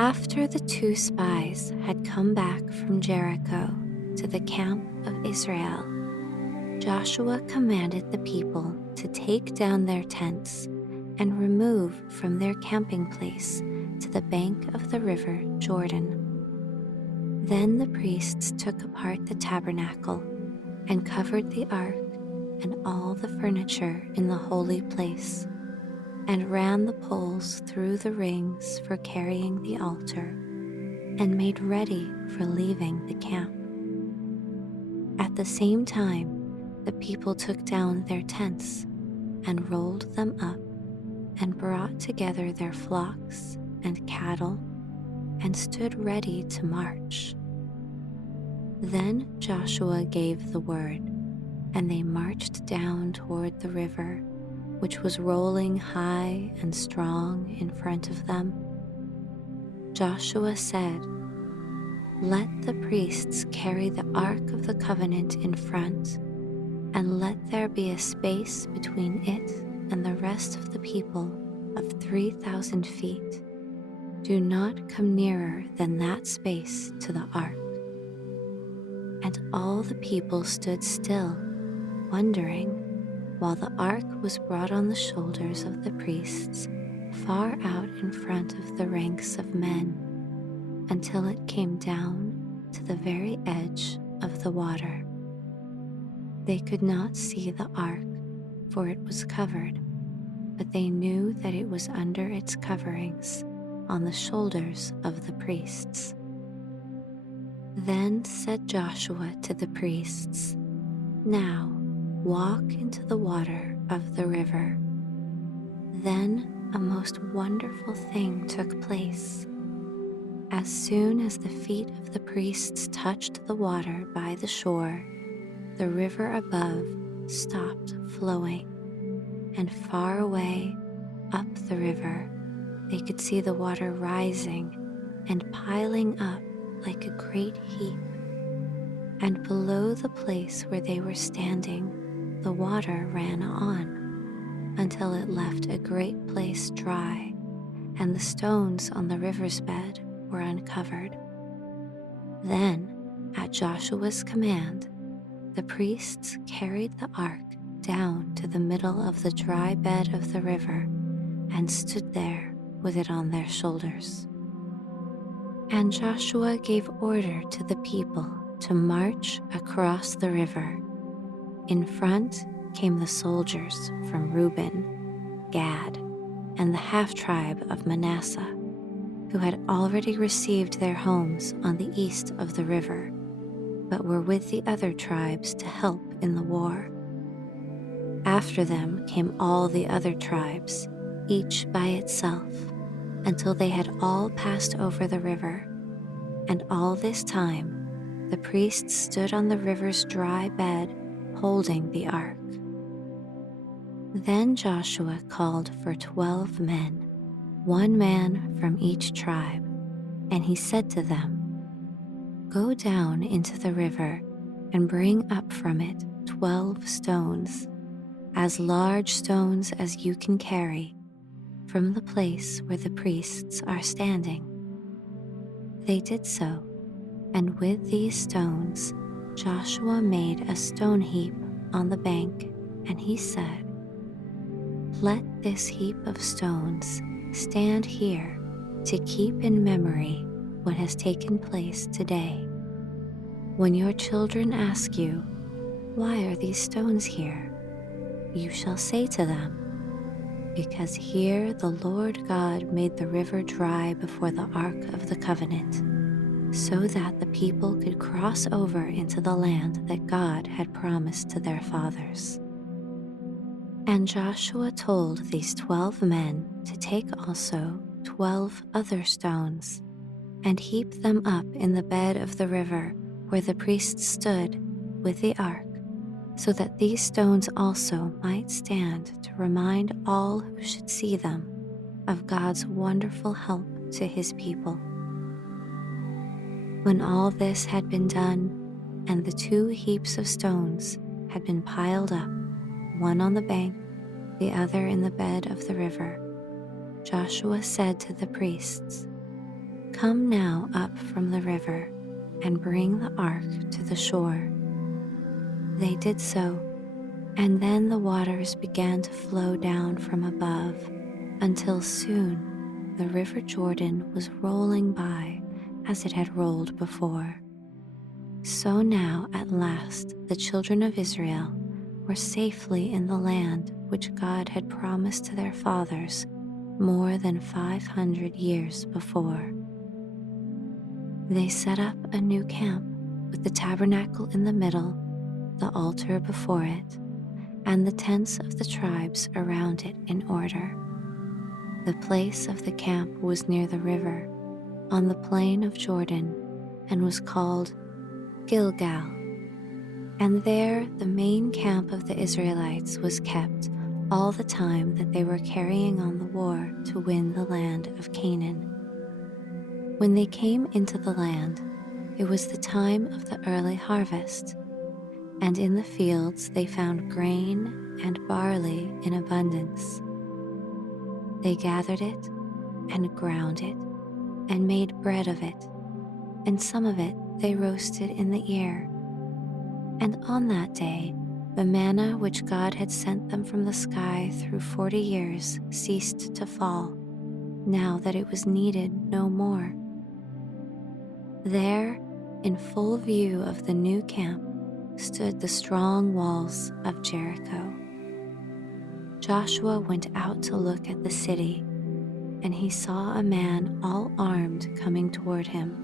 After the two spies had come back from Jericho to the camp of Israel, Joshua commanded the people to take down their tents and remove from their camping place to the bank of the river Jordan. Then the priests took apart the tabernacle and covered the ark and all the furniture in the holy place, and ran the poles through the rings for carrying the altar, and made ready for leaving the camp. At the same time, the people took down their tents and rolled them up and brought together their flocks and cattle and stood ready to march. Then Joshua gave the word, and they marched down toward the river, which was rolling high and strong in front of them. Joshua said, "Let the priests carry the ark of the covenant in front, and let there be a space between it and the rest of the people of 3,000 feet. Do not come nearer than that space to the ark." And all the people stood still, wondering, while the ark was brought on the shoulders of the priests far out in front of the ranks of men, until it came down to the very edge of the water. They could not see the ark, for it was covered, but they knew that it was under its coverings on the shoulders of the priests. Then said Joshua to the priests, "Now walk into the water of the river." Then a most wonderful thing took place. As soon as the feet of the priests touched the water by the shore, the river above stopped flowing, and far away up the river they could see the water rising and piling up like a great heap. And below the place where they were standing, the water ran on until it left a great place dry, and the stones on the river's bed were uncovered. Then, at Joshua's command, the priests carried the ark down to the middle of the dry bed of the river and stood there with it on their shoulders. And Joshua gave order to the people to march across the river. In front came the soldiers from Reuben, Gad, and the half-tribe of Manasseh, who had already received their homes on the east of the river, but were with the other tribes to help in the war. After them came all the other tribes, each by itself, until they had all passed over the river. And all this time, the priests stood on the river's dry bed, holding the ark. Then Joshua called for 12 men, one man from each tribe, and he said to them, "Go down into the river and bring up from it 12 stones, as large stones as you can carry, from the place where the priests are standing." They did so, and with these stones Joshua made a stone heap on the bank, and he said, "Let this heap of stones stand here to keep in memory what has taken place today. When your children ask you, 'Why are these stones here?' you shall say to them, 'Because here the Lord God made the river dry before the ark of the covenant, so that the people could cross over into the land that God had promised to their fathers.'" And Joshua told these 12 men to take also 12 other stones, and heap them up in the bed of the river where the priests stood with the ark, so that these stones also might stand to remind all who should see them of God's wonderful help to his people. When all this had been done, and the 2 heaps of stones had been piled up, one on the bank, the other in the bed of the river, Joshua said to the priests, "Come now up from the river and bring the ark to the shore." They did so, and then the waters began to flow down from above until soon the river Jordan was rolling by as it had rolled before. So now at last the children of Israel were safely in the land which God had promised to their fathers more than 500 years before. They set up a new camp with the tabernacle in the middle, the altar before it, and the tents of the tribes around it in order. The place of the camp was near the river, on the plain of Jordan, and was called Gilgal. And there the main camp of the Israelites was kept all the time that they were carrying on the war to win the land of Canaan. When they came into the land, it was the time of the early harvest, and in the fields they found grain and barley in abundance. They gathered it and ground it and made bread of it, and some of it they roasted in the ear. And on that day, the manna which God had sent them from the sky through 40 years ceased to fall, now that it was needed no more. There, in full view of the new camp, stood the strong walls of Jericho. Joshua went out to look at the city, and he saw a man all armed coming toward him.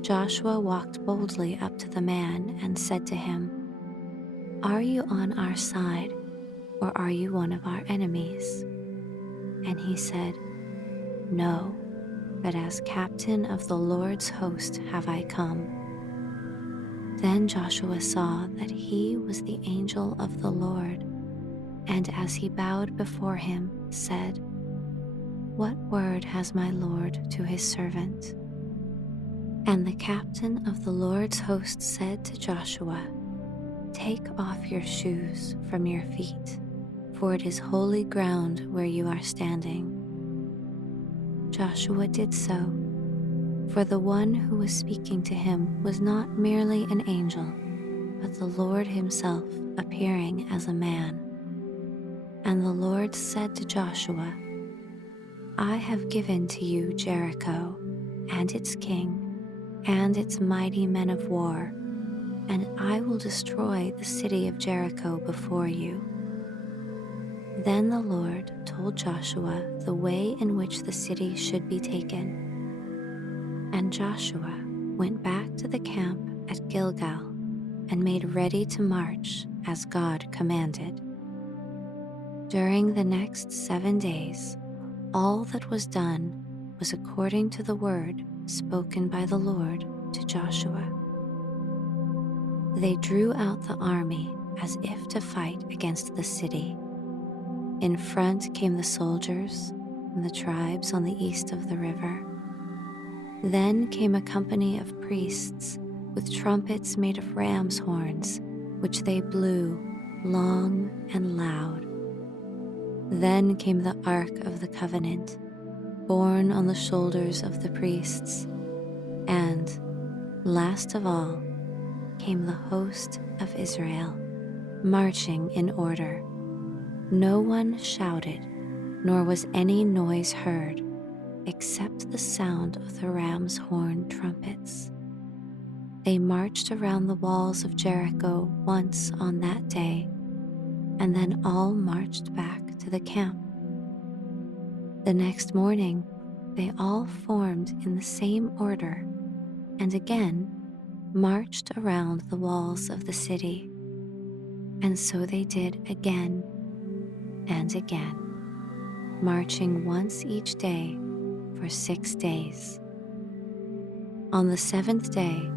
Joshua walked boldly up to the man and said to him, "Are you on our side, or are you one of our enemies?" And he said, "No, but as captain of the Lord's host have I come." Then Joshua saw that he was the angel of the Lord, and as he bowed before him, said, "What word has my Lord to his servant?" And the captain of the Lord's host said to Joshua, "Take off your shoes from your feet, for it is holy ground where you are standing." Joshua did so, for the one who was speaking to him was not merely an angel, but the Lord himself appearing as a man. And the Lord said to Joshua, "I have given to you Jericho, and its king, and its mighty men of war, and I will destroy the city of Jericho before you." Then the Lord told Joshua the way in which the city should be taken. And Joshua went back to the camp at Gilgal and made ready to march as God commanded. During the next 7 days, all that was done was according to the word spoken by the Lord to Joshua. They drew out the army as if to fight against the city. In front came the soldiers from the tribes on the east of the river. Then came a company of priests with trumpets made of ram's horns, which they blew long and loud. Then came the Ark of the Covenant, borne on the shoulders of the priests. And, last of all, came the host of Israel, marching in order. No one shouted, nor was any noise heard, except the sound of the ram's horn trumpets. They marched around the walls of Jericho once on that day, and then all marched back to the camp. The next morning, they all formed in the same order, and again marched around the walls of the city. And so they did again and again, marching once each day for 6 days. On the 7th day,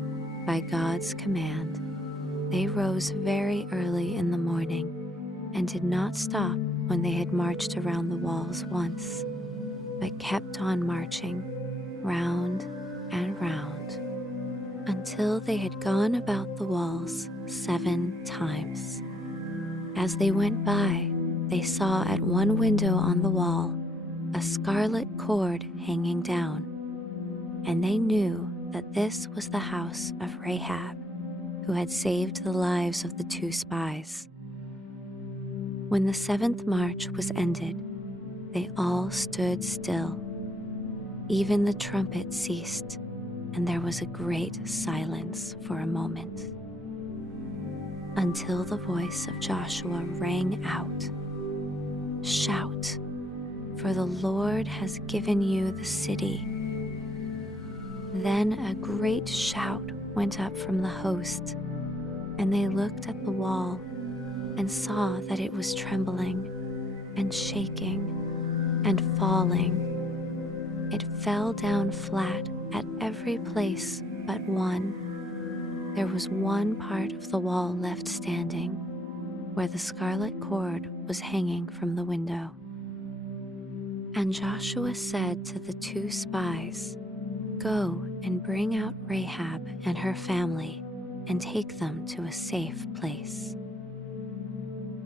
by God's command, they rose very early in the morning and did not stop when they had marched around the walls once, but kept on marching round and round until they had gone about the walls 7 times. As they went by, they saw at one window on the wall a scarlet cord hanging down. and they knew that this was the house of Rahab, who had saved the lives of the 2 spies. When the 7th march was ended, they all stood still. Even the trumpet ceased, and there was a great silence for a moment, until the voice of Joshua rang out, "Shout, for the Lord has given you the city." Then a great shout went up from the host, and they looked at the wall and saw that it was trembling and shaking and falling. It fell down flat at every place but one. There was one part of the wall left standing, where the scarlet cord was hanging from the window. And Joshua said to the 2 spies, "Go and bring out Rahab and her family and take them to a safe place."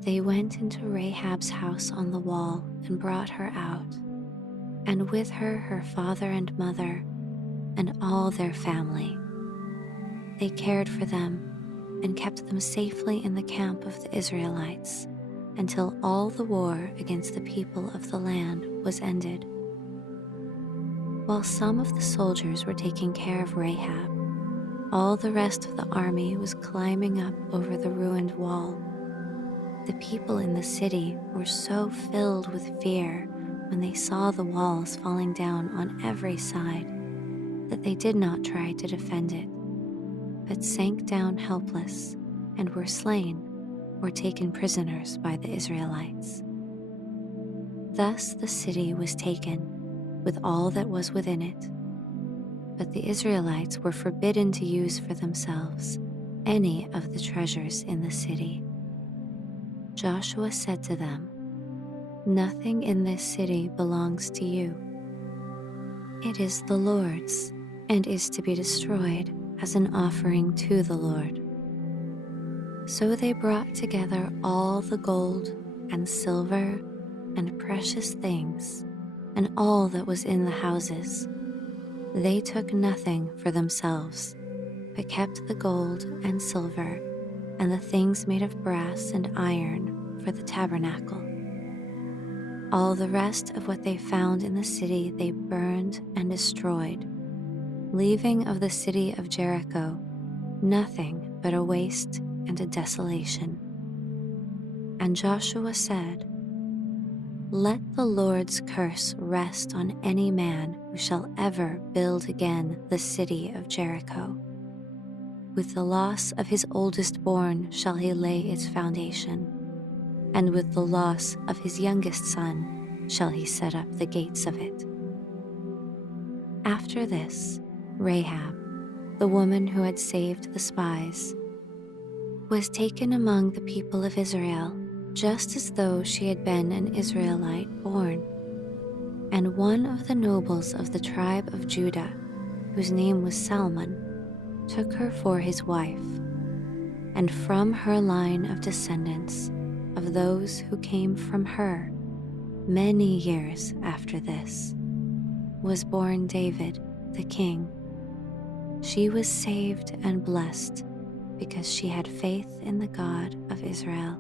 They went into Rahab's house on the wall and brought her out, and with her her father and mother and all their family. They cared for them and kept them safely in the camp of the Israelites until all the war against the people of the land was ended. While some of the soldiers were taking care of Rahab, all the rest of the army was climbing up over the ruined wall. The people in the city were so filled with fear when they saw the walls falling down on every side that they did not try to defend it, but sank down helpless and were slain or taken prisoners by the Israelites. Thus the city was taken, with all that was within it. But the Israelites were forbidden to use for themselves any of the treasures in the city. Joshua said to them, "Nothing in this city belongs to you. It is the Lord's, and is to be destroyed as an offering to the Lord." So they brought together all the gold and silver and precious things and all that was in the houses. They took nothing for themselves, but kept the gold and silver and the things made of brass and iron for the tabernacle. All the rest of what they found in the city they burned and destroyed, leaving of the city of Jericho nothing but a waste and a desolation. And Joshua said, "Let the Lord's curse rest on any man who shall ever build again the city of Jericho. With the loss of his oldest born shall he lay its foundation, and with the loss of his youngest son shall he set up the gates of it." After this, Rahab, the woman who had saved the spies, was taken among the people of Israel, just as though she had been an Israelite born. And one of the nobles of the tribe of Judah, whose name was Salmon, took her for his wife. And from her line of descendants, of those who came from her, many years after this, was born David the king. She was saved and blessed because she had faith in the God of Israel.